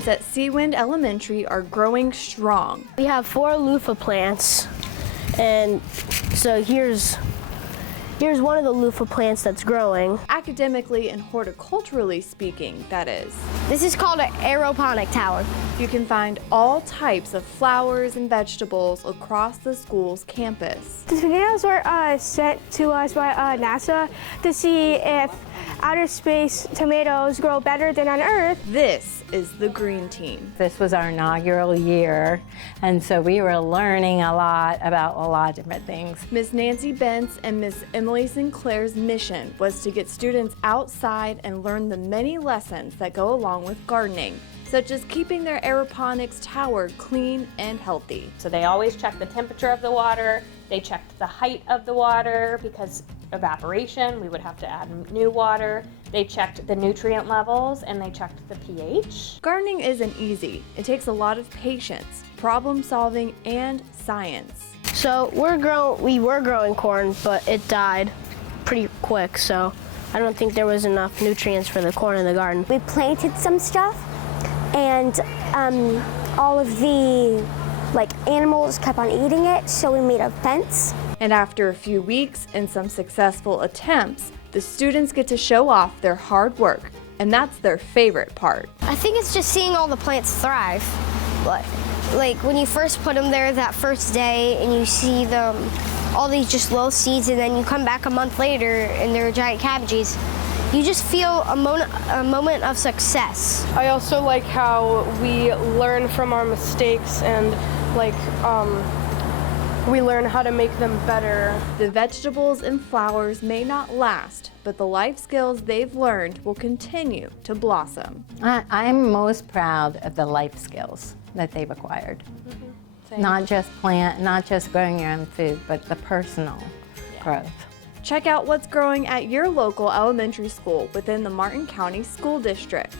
Students at SeaWind Elementary are growing strong. We have 4 loofah plants, and so here's one of the loofah plants that's growing. Academically and horticulturally speaking, that is. This is called an aeroponic tower. You can find all types of flowers and vegetables across the school's campus. The tomatoes were sent to us by NASA to see if outer space tomatoes grow better than on Earth. This is the green team. This was our inaugural year, and so we were learning a lot about a lot of different things. Miss Nancy Bentz and Miss Emily Sinclair's mission was to get students outside and learn the many lessons that go along with gardening, such as keeping their aeroponics tower clean and healthy. So they always check the temperature of the water, they checked the height of the water because evaporation, we would have to add new water. They checked the nutrient levels and they checked the pH. Gardening isn't easy. It takes a lot of patience, problem solving, and science. So we were growing corn, but it died pretty quick, so I don't think there was enough nutrients for the corn in the garden. We planted some stuff, and all of the animals kept on eating it, so we made a fence. And after a few weeks and some successful attempts, the students get to show off their hard work, and that's their favorite part. I think it's just seeing all the plants thrive. Like when you first put them there that first day and you see them, all these just little seeds, and then you come back a month later and they're giant cabbages. You just feel a moment of success. I also like how we learn from our mistakes and we learn how to make them better. The vegetables and flowers may not last, but the life skills they've learned will continue to blossom. I'm most proud of the life skills that they've acquired. Not just growing your own food, but the personal growth. Check out what's growing at your local elementary school within the Martin County School District.